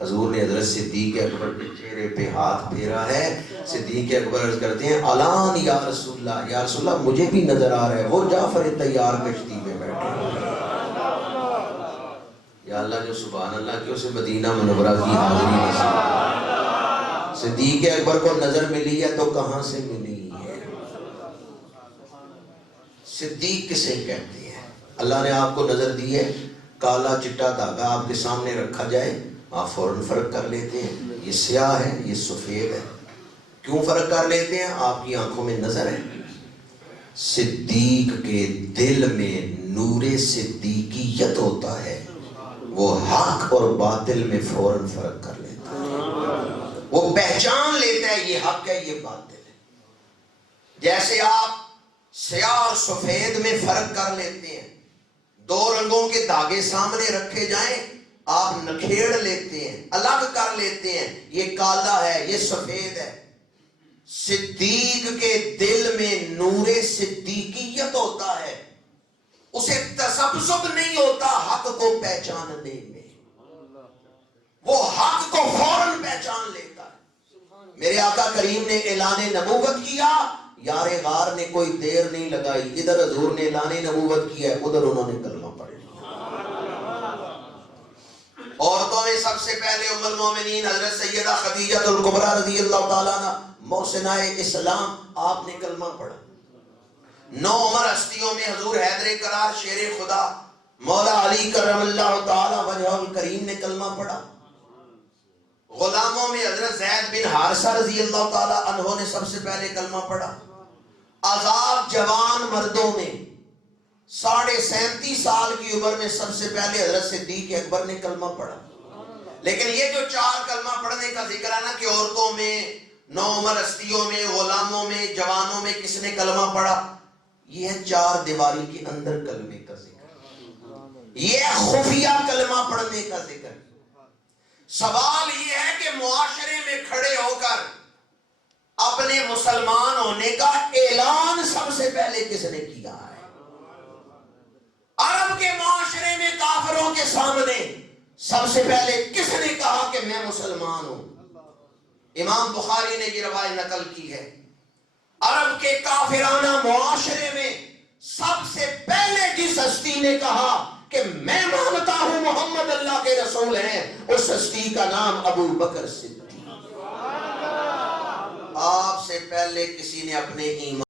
حضور نے حضرت صدیق اکبر کے چہرے پہ ہاتھ پھیرا ہے۔ صدیق اکبر عرض کرتے ہیں الان یا رسول اللہ، یا رسول اللہ مجھے بھی نظر آ رہا ہے وہ جعفر طیار کشتی میں بیٹھے ہیں۔ یا اللہ جو سبحان اللہ کی اسے مدینہ منورہ کی حاضری نصیب۔ صدیق اکبر کو نظر ملی ہے تو کہاں سے ملی ہے؟ صدیق کسے کہتے ہیں؟ اللہ نے آپ کو نظر دی ہے، کالا چٹا دھاگا آپ کے سامنے رکھا جائے آپ فوراً فرق کر لیتے ہیں، یہ سیاہ ہے یہ سفید ہے۔ کیوں فرق کر لیتے ہیں؟ آپ کی آنکھوں میں نظر ہے۔ صدیق کے دل میں نور صدیقیت ہوتا ہے، وہ حق اور باطل میں فوراً فرق کر لیتا ہے، وہ پہچان لیتا ہے یہ حق ہے یہ باطل ہے۔ جیسے آپ سیاہ اور سفید میں فرق کر لیتے ہیں، دو رنگوں کے دھاگے سامنے رکھے جائیں آپ نکھیڑ لیتے ہیں، الگ کر لیتے ہیں، یہ کالا ہے یہ سفید ہے۔ صدیق کے دل میں نور صدیقیت ہوتا ہے، اسے تذبذب نہیں ہوتا حق کو پہچاننے میں، وہ حق کو فوراً پہچان لیتا ہے۔ میرے آقا کریم نے اعلان نبوت کیا، یار غار نے کوئی دیر نہیں لگائی، ادھر حضور نے اعلان نبوت کیا ہے ادھر انہوں نے کلمہ پڑھ لیا۔ عورتوں میں سب سے پہلے ام المومنین حضرت سیدہ خدیجہ الکبریٰ رضی اللہ تعالیٰ عنہ محسنہ اسلام، آپ نے کلمہ پڑھا۔ 9 عمر ہستیوں میں حضور حیدر کرار شیر خدا مولا علی کرم اللہ تعالی وجہ الکریم نے کلمہ پڑھا۔ غلاموں میں حضرت زید بن حارثہ رضی اللہ تعالی عنہ نے سب سے پہلے کلمہ پڑھا۔ آزاد جوان مردوں میں 37.5 سال کی عمر میں سب سے پہلے حضرت صدیق اکبر نے کلمہ پڑھا۔ لیکن یہ جو 4 کلمہ پڑھنے کا ذکر ہے نا کہ عورتوں میں 9 عمر ہستیوں میں غلاموں میں جوانوں میں کس نے کلمہ پڑھا، یہ ہے 4 دیواری کے اندر کلمے کا ذکر، یہ خفیہ کلمہ پڑھنے کا ذکر۔ سوال یہ ہے کہ معاشرے میں کھڑے ہو کر اپنے مسلمان ہونے کا اعلان سب سے پہلے کس نے کیا ہے؟ عرب کے معاشرے میں کافروں کے سامنے سب سے پہلے کس نے کہا کہ میں مسلمان ہوں؟ امام بخاری نے یہ روایت نقل کی ہے۔ عرب کے کافرانہ معاشرے میں سب سے پہلے جس ہستی نے کہا کہ میں مانتا ہوں محمد اللہ کے رسول ہیں، اس ہستی کا نام ابو بکر صدیق۔ آپ سے پہلے کسی نے اپنے ایمان